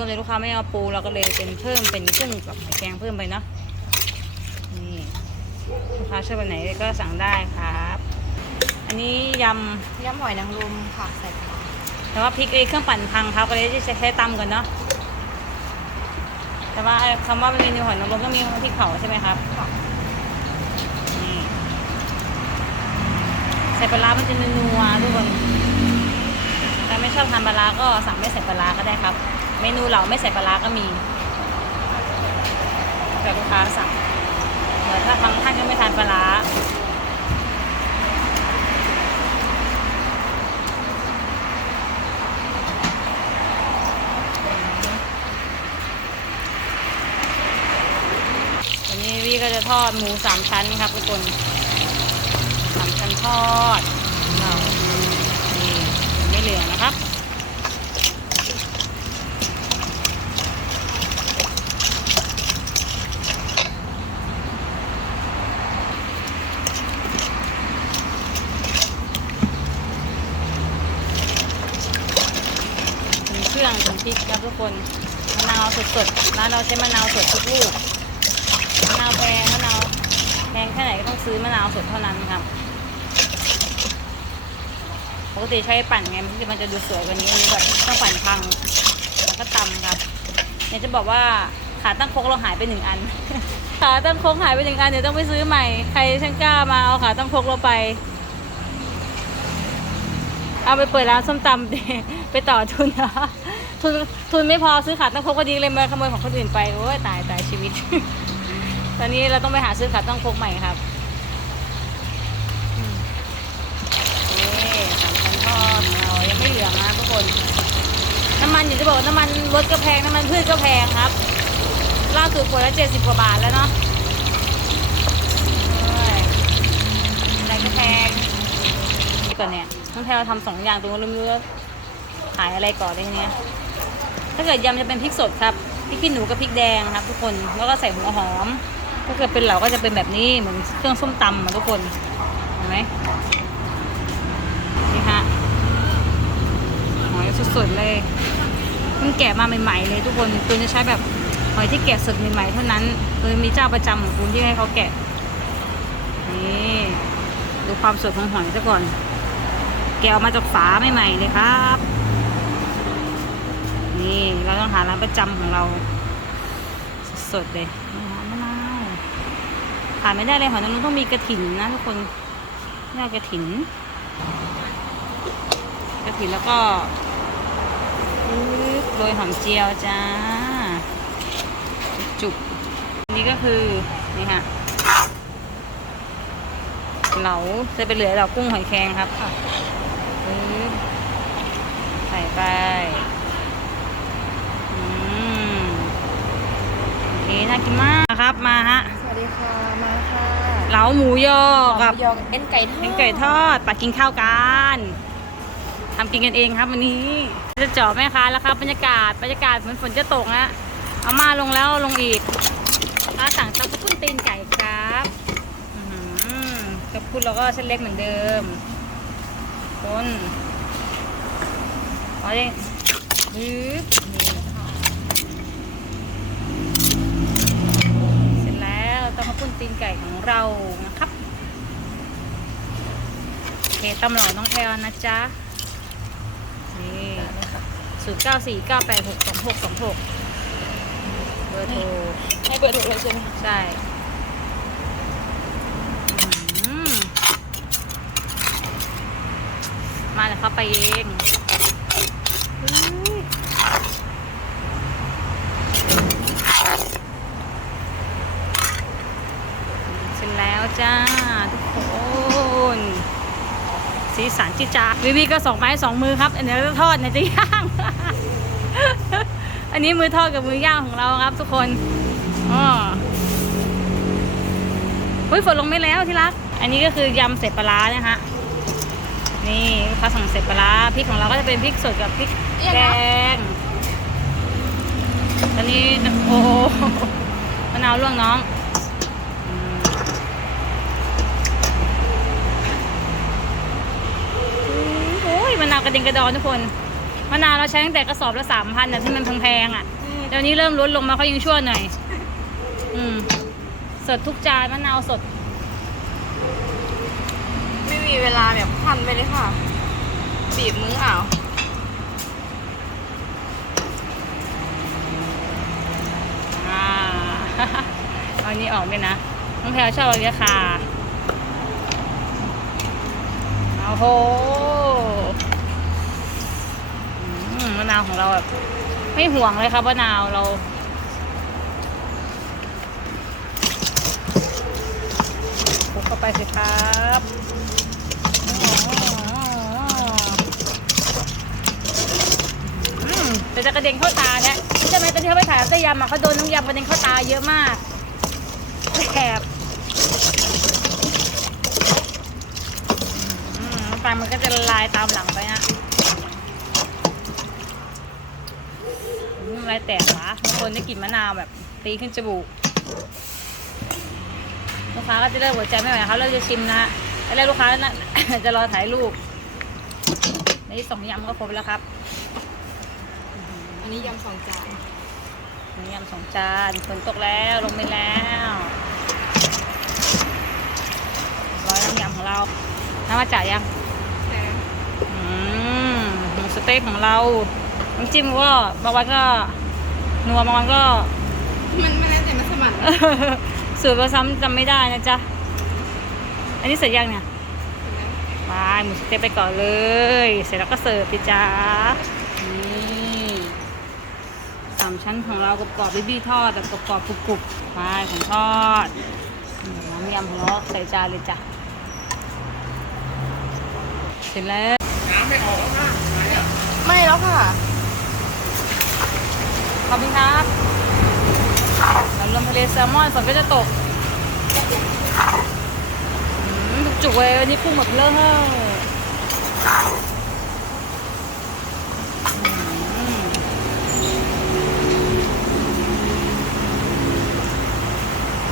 วมเลยลูกค้าไม่เอาปูเราก็เลยเป็นเพิ่มเป็นกุ้งกับหอยแครงเพิ่มไปเนาะนี่ลูกค้าชอบแบบไหนก็สั่งได้ครับ อันนี้ยยำหอยนางรมค่ะใส่ปลาำแต่ว่าพริกเอยเครื่องปั่นพังเขาก็เลยจะใช้ตำก่อนเนาะแต่ว่าคำว่าเมนูหอยนางรมต้องมีพริกเผาใช่ไหมครับค่ะนี่ใส่ปลาร้ามันจะนัวๆทุกคน ถ้าไม่ชอบทานปลาร้าก็สั่งไม่ใส่ปลาร้าก็ได้ครับ เมนูเหล่าไม่ใส่ปลาร้าก็มีแต่ลูกค้าสั่งเหมือนถ้าบางท่านก็ไม่ทานปลาร้าวันนี้วี่ก็จะทอดหมูสามชั้นครับทุกคนสามชั้นทอดเรานี่ไม่เหลือนะครับ ถึงเครื่องถึงพริกครับทุกคนมะนาว สดๆร้านเราใช้มะนาวสดทุกลูกมะนาวแพงมะนาวแพงแค่ไหนก็ต้องซื้อมะนาวสดเท่านั้นครับปกติใช้ปั่นไงมันจะมันจะดูสวยกว่านี้อันนี้แบบต้องปั่นพังแล้วก็ตำครับเนี่ยจะบอกว่าขาตั้งโคกเราหายไปหนึ่งอัน ขาตั้งโคกหายไปหนึ่งอันเดี๋ยวต้องไปซื้อใหม่ ใครช่างกล้ามาเอาขาตั้งโคกเราไป เอาไปเปิดร้านส้มตำดิไปต่อทุนนะ ทุนทุนไม่พอซื้อขาตั้งคกก็ดีเลยมาขโมยของคนอื่นไปโอ้ยตายตายชีวิต ตอนนี้เราต้องไปหาซื้อขาตั้งคกใหม่ครับนี่สามชั้นทอดเรายังไม่เหลือนะทุกคน น้ำมันอยู่จะบอกว่าน้ำมันรถก็แพงน้ำมันพืชก็แพงครับ ล่าสุดขวดละเจ็ดสิบกว่าบาทแล้วเนาะอะไรก็แพงก่อนเนี่ยน้องแพลวทำสองอย่างตรงนู้นไม่รู้ขายอะไรก่อนได้เนี้ย ถ้าเกิดยำจะเป็นพริกสดครับพริกขี้หนูกับพริกแดงครับ ทุกคนแล้วก็ใส่หัวหอม ถ้าเกิดเป็นเหลาก็จะเป็นแบบนี้เหมือนเครื่องส้มตำอะทุกคนเห็นไหมนี่ฮะหอยสดๆเลยเพิ่งแกะมาใหม่ๆเลยทุกคนตัวจะใช้แบบหอยที่แกะสดใหม่ๆเท่านั้นโดยมีเจ้าประจำของคุณที่ให้เขาแกะนี่ดูความสดของหอยซะก่อน แกะออกมาจากฝาใหม่ๆเลยครับ ต้องหาร้านประจำของเราสดๆเลยมะนาวขาดไม่ได้เลยหอยนางรมต้องมีกระถิ่นนะทุกคนนี่กระถิ่นกระถิ่นแล้วก็โรยหอมเจียวจ้า จุกนนี้ก็คือ นี่ฮะเหลาจะไปเหลือเหลากุ้งหอยแครงครับปึ๊บใส่ไปอืม นี่น่ากินมากครับมาฮะสวัสดีค่ะ มาค่ะเหลาหมูยอกับหมูยอกับเอ็นไก่ทอดเป็นไก่ทอดปัดกินข้าวกันทำกินกันเองครับวันนี้จะเจาะแม่ค้าแล้วครับบรรยากาศบรรยากาศเหมือนฝนจะตกนะเอามาลงแล้วลงอีกถ้าสั่งตำกุ้นตีนไก่ครับอื้อหือกระพุ้นเราก็เส้นเล็กเหมือนเดิมคนเอาดิฮึบนี่ค่ะเสร็จแล้ว ต้องมาปุ้นตีนไก่ของเรานะครับโอเคตำหล่อน้องแพลวนะจ๊ะนี่ศูนย์เก้าสี่เก้าแปดหกสองหกสองหกเบอร์โทรให้เบอร์ถูกเลยใช่ไหมใช่อื้อหือมาแล้วครับไปเองเฮ้ยเสร็จแล้วจ้า ทุกคน สีสัน จิจ้าวิวีก็สองไม้สองมือครับอันนี้จะทอดอันนี้จะย่าง อันนี้มือทอดกับมือย่างของเราครับ ทุกคนอ๋อเฮ้ยฝนลงไม่แล้วที่รัก อันนี้ก็คือยำเสร็จปลาร้านะฮะนี่ลูกค้าสั่งเสร็จปลาร้าพริกของเราก็จะเป็นพริกสดกับพริกแดงตอนนี้โอ้โหมะนาวร่วงน้องอืม โอ้ยมะ นาวกระเด็นกระดอนทุกคนมะนาวเราใช้ตั้งแต่กระสอบละสามพันนะที่มันแพงๆอะเดี๋ยวนี้เริ่มลดลงมาเขายังชั่วหน่อย อืม สดทุกจานมะนาวสด ไม่มีเวลาแบบพันไปเลยค่ะ บีบมืออ่าวอ่าเอาอันนี้ออกด้วยนะ น้องแพลวชอบเอาเนี้ยค่ะโอ้โหอืมมะ นาวของเราแบบไม่ห่วงเลยครับมะนาวเรา คลุกเข้าไปสิครับแต่จะกระเด็นเข้าตาเนี่ใช่ไหมตอนที่เขาไปถ่ายน้ำยำอะเขาโดนน้ำยำกระเด็นเข้าตาเยอะมากแสบอืมน้ำตามันก็จะละลายตามหลังไปนะ อืมอะไรแตกวะบางคนได้กลิ่นมะนาวแบบตีขึ้นจมูกลูกค้าก็จะเริ่มหัวใจไม่ไหวเขาเริ่มจะชิมนะแล้วแรกลูกค้านะจะรอถ่ายรูปในที่สองยำก็ครบแล้วครับ อันนี้ยำสองจานนี่ยำสองจานฝนตกแล้วลงไปแล้วร้อยน้ำยำของเราน้ำมาจ่ายยังอืมหมูสเต็กของเราน้ำจิ้มก็บางวันก็ นัวบางวันก็ มันไม่แล้วแต่มันสมันสูตรผสมจำไม่ได้นะจ๊ะ อันนี้เสร็จยังเนี่ยไปหมูสะเต๊ะไปก่อนเลย เสร็จแล้วก็เสิร์ฟไปจ้านี่สามชั้นของเรากรอบๆบิบี้ทอดแบบกรอบๆกรุบๆไปของทอดอืมน้ำยำของเราใส่จานเลยจ้ะเสร็จแล้วไม่แล้วค่ะ ขอบคุณครับน้ำลมทะเลแซลมอนฝนก็จะตกจุกเลยวันนี้พุ่งหมดเลย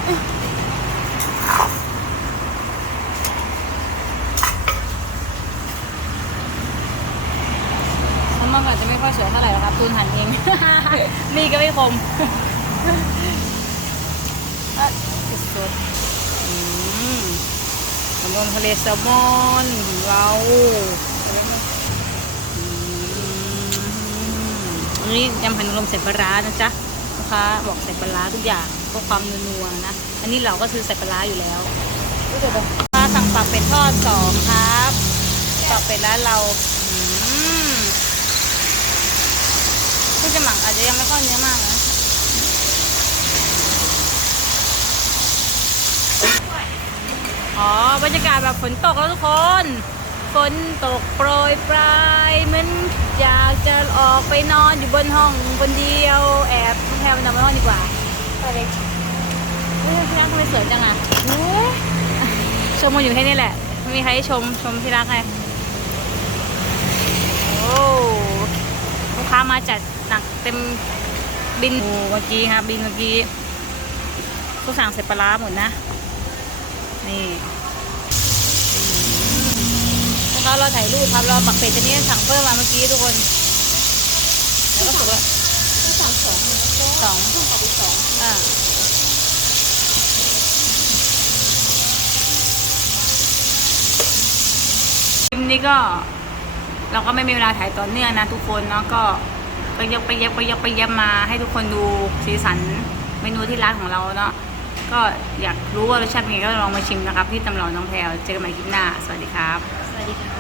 อืมน้ำมันก็อาจจะ ไม่ค่อยสวยเท่าไหร่หรอกครับตูนหั่นเอง มีดก็ไม่คมอะสุดๆอืมขนมทะเลแซลมอนของเราอืมอันนี้ยำพันลมใส่ปลาร้านะจ๊ะลูกค้าบอกใส่ปลาร้าทุกอย่างเพื่อความนัวๆนะ อันนี้เราก็ซื้อใส่ปลาร้าอยู่แล้วลูกค้าสั่งปากเป็ดทอดสองครับปากเป็ดร้านเราอืม คุณจะหมักอาจจะยังไม่ค่อยเนื้อมากนะอ๋อบรรยากาศแบบฝนตกแล้วทุกคน ฝนตกโปรยปลายเหมันอยากจะออกไปนอนอยู่บนห้องคนเดียวแอบแพรไปนอนบนห้องดีกว่าไปเลยเฮ้ยพี่รักทำไมสวยจังอะโอ้ยชมมันอยู่แค่นี้แหละไม่มีใครให้ชมชมพี่รักไงโอ้ลูกค้ามาจัด หนักเต็มบินเมื่อกี้ครับบินเมื่อกี้ทุกสั่งเสร็จปลาหมดนะ นี่ลูกค้ารอถ่ายรูปครับเรอปักเป็ดตัวนี้สั่งเพิ่มมาเมื่อกี้ทุกคนแล้วก็สุกแล้วสามสองสองต้องเอาไปสองอ่าคลิปนี้ก็เราก็ไม่มีเวลาถ่ายต่อเนื่องนะทุกคนเนาะก็ ก็ยกไปยกไปยกไปยกมาให้ทุกคนดูสีสันเมนูที่ร้านของเราเนาะก็อยากรู้ว่ารสชาติเป็นไงก็ลองมาชิมนะครับ ที่ตำเหลาน้องแพลวเจอกันใหม่คลิปหน้า สวัสดีครับ สวัสดีค่ะ